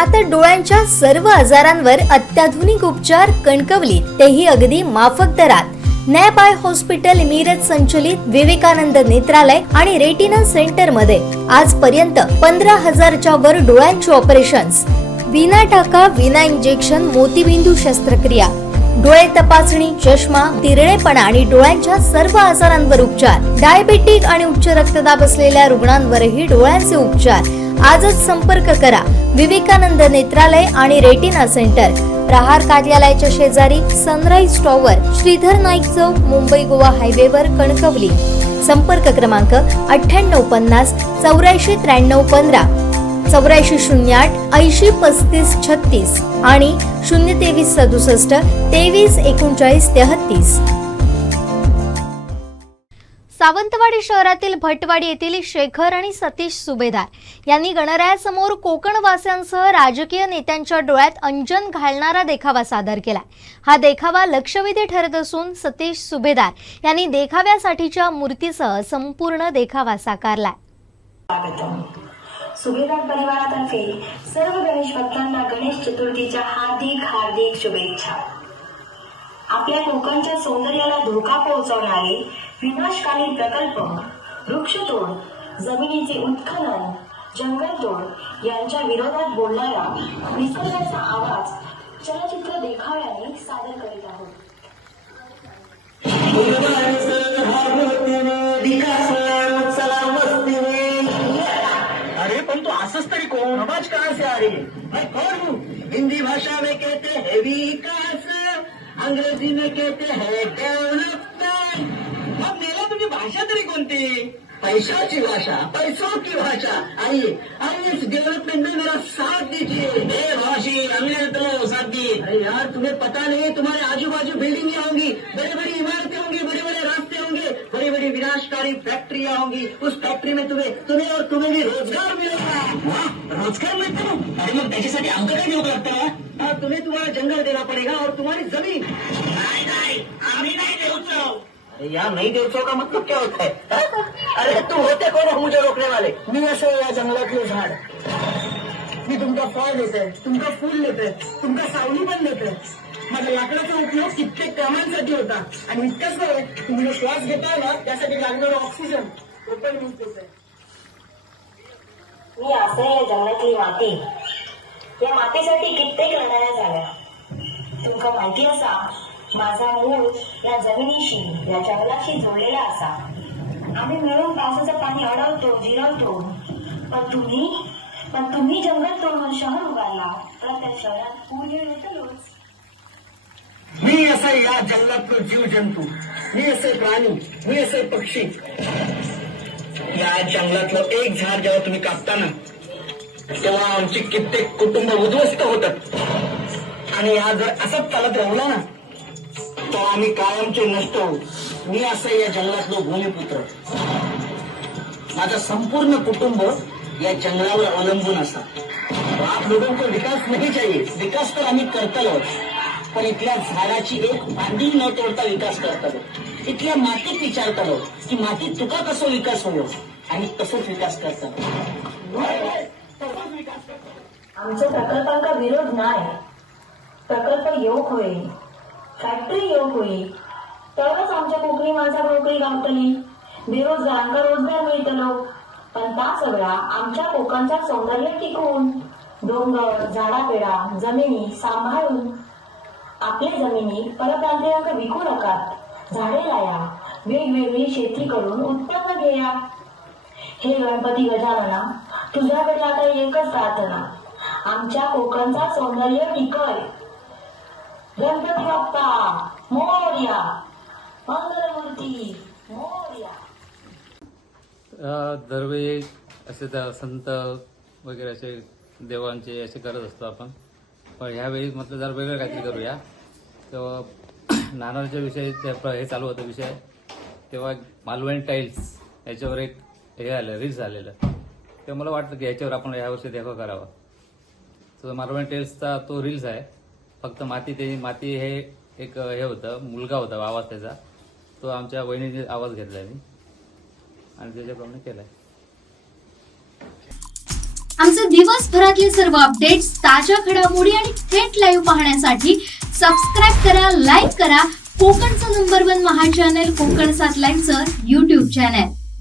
आता डोळ्यांच्या सर्व आजारांवर अत्याधुनिक उपचार कणकवलीत, तेही अगदी माफक दरात. नॅप आय हॉस्पिटल मिरज संचलित विवेकानंद नेत्रालय आणि रेटिना सेंटर मध्ये आजपर्यंत 15,000च्या वर डोळ्यांची ऑपरेशन्स, विना टाका विना इंजेक्शन मोतीबिंदू शस्त्रक्रिया, डोळे तपासणी, चष्मा, तिरळेपणा आणि डोळ्यांच्या सर्व आजारांवर उपचार. डायबेटिक आणि उच्च रक्तदाब असलेल्या रुग्णांवरही डोळ्यांचे उपचार. आजच संपर्क करा विवेकानंद नेत्रालय आणि रेटिना सेंटर, प्रहार कार्यालयाच्या शेजारी, सनराइज टॉवर, श्रीधर नाईक चौक, मुंबई गोवा हायवेवर, कणकवली. संपर्क क्रमांक 9850 84 93 15, 8408 80 35 36 आणि 023 67 23 39 33. सावंतवाडी शहरातील भटवाडी येथील शेखर आणि सतीश सुभेदार यांनी गणरायासमोर कोकणवासियांसह राजकीय नेत्यांच्या डोळ्यात अंजन घालणारा देखावा सादर केला. हा देखावा लक्षवेधी ठरत असून सतीश सुभेदार यांनी देखाव्यासाठीच्या मूर्तीसह संपूर्ण देखावा साकारला. सुभेदार परिवारातर्फे सर्व गणेश भक्तांना गणेश चतुर्थीच्या हार्दिक शुभेच्छा. आपल्या कोकणच्या सौंदर्याला धोका पोहोचवणारे विनाशकारी प्रकल्प, वृक्षतोड, जमिनीचे उत्खनन, जंगलतोड यांच्या विरोधात बोलणारा निसर्गाचा आवाज चलचित्र देखाव्याने सादर करीत आहोत. अरे पण तो असंच तरी कोण आवाज कहाँ से आ रही है? मैं कौन हूँ? हिंदी भाषा में कहते हैं विकास, अंग्रेजी में कहते हैं डेवलपमेंट. मग मेला तुझी भाषा तरी कोणती? पैशाची भाषा, पैसों की भाषा. आइए इस डेवलपमेंट में मेरा साथ दीजिए. भाषी हमने तो साथ दी. अरे यार तुम्हें पता नहीं, तुम्हारे आजू बाजू बिल्डिंगें होंगी, बड़ी बड़ी इमारतें होंगी, बड़े बड़े रास्ते होंगे, बड़ी बड़ी विनाशकारी फैक्ट्रियां होंगी. उस फैक्ट्री में तुम्हें भी रोजगार मिलेगा. रोजगार मिळतो? अरे मग त्याच्यासाठी आमचं काय देऊ लागतं? तुम्हें तुम्हारा जंगल देना पड़ेगा और तुम्हारी जमीन. नहीं आम्ही नाही देऊचो. अरे यार नहीं देऊचो का मतलब क्या होता है? अरे तुम होते कौन हो मुझे रोकने वाले? मी असं या जंगलातलं झाड. मी तुमका फळ देते, तुमका फूल देते, तुमका सावली पण देते. माझ्या लाकडाचा उपयोग कित्येक कामांसाठी होता आणि इतकंच नाही, तुम्ही श्वास घेताय ना त्यासाठी लागणारा ऑक्सिजन तो पण मीच देते. मी असं या जंगलातली माती, या मातीसाठी कित्येक लढाया झाल्या. तुमका माहिती असा माझा मूळ या जमिनीशी, या जंगलाशी जोडलेला असा. आम्ही मिळून पावसाचं पाणी अडवतो, जिरवतो. पण तुम्ही जंगल तोडून शहर उभारला तर त्या शहरात पूर येतलोच. मी असं या जंगलातलो जीव जंतू, मी असे प्राणी, मी असे पक्षी. या जंगलातलं एक झाड जेव्हा तुम्ही कापताना तेव्हा आमची कित्येक कुटुंब उद्ध्वस्त होतात. आणि हा जर असंच चालत राहिला ना तर आम्ही कायमचे नष्ट होऊ. मी असं या जंगलातलो भूमिपुत्र. माझं संपूर्ण कुटुंब या जंगलावर अवलंबून असतात. आप लोगों को विकास नहीं चाहिए, विकास तर आम्ही करतलो, पण इथल्या झाडाची एक फांदी न तोडता विकास करतलो. इथल्या मातीत विचारतलो की मातीत तुका कसो विकास होईल आणि तसंच विकास करतलो. आमच्या प्रकल्पांचा विरोध नाही. प्रकल्प योग होईल, फॅक्टरी योग होईल, तेव्हाच आमच्या कोकणी माणसाला नोकरी गावतली, बेरोजगारांना रोजगार मिळतलो. पण त्या सगळा आमच्या कोकणच्या सौंदर्य टिकवून, डोंगर, झाडापेडा, जमिनी सांभाळून. आपल्या जमिनी परप्रांतीयांना विकू नकात. झाडे लाया, वेगवेगळी शेती करून उत्पन्न घेया. हे गणपती गजानना, तुझ्याकडे आता एकच प्रार्थना, आमच्या कोकणचा सौंदर्य टिकल. गणपती बाप्पा मोरया, मंगलमूर्ती मोरया. दरवेळी असे संत वगैरे असे देवांचे असे करत असतो आपण. पण ह्यावेळी म्हटलं जरा वेगळं काहीतरी करूया. तेव्हा नानारच्या विषयी हे चालू होतं विषय, तेव्हा मालवणी टाईल्स याच्यावर एक हे आलं, रील्स आलेलं. तेव्हा मला वाटतं की याच्यावर आपण ह्यावर्षी देखावा करावा. तर मालवणी टाईल्सचा तो रील्स आहे. फक्त माती हे एक हे होतं, मुलगा होता आवाज त्याचा, तो आमच्या वहिनीने आवाज घेतला मी आणि त्याच्याप्रमाणे केलाय. आमचे दिवसभरातले सर्व अपडेट्स, ताज्या घडामोडी आणि थेट लाईव्ह पाहण्यासाठी सबस्क्राईब करा, लाईक करा कोकणचं नंबर 1 महा चॅनल कोकण 7 लाईव्हचं YouTube चॅनल.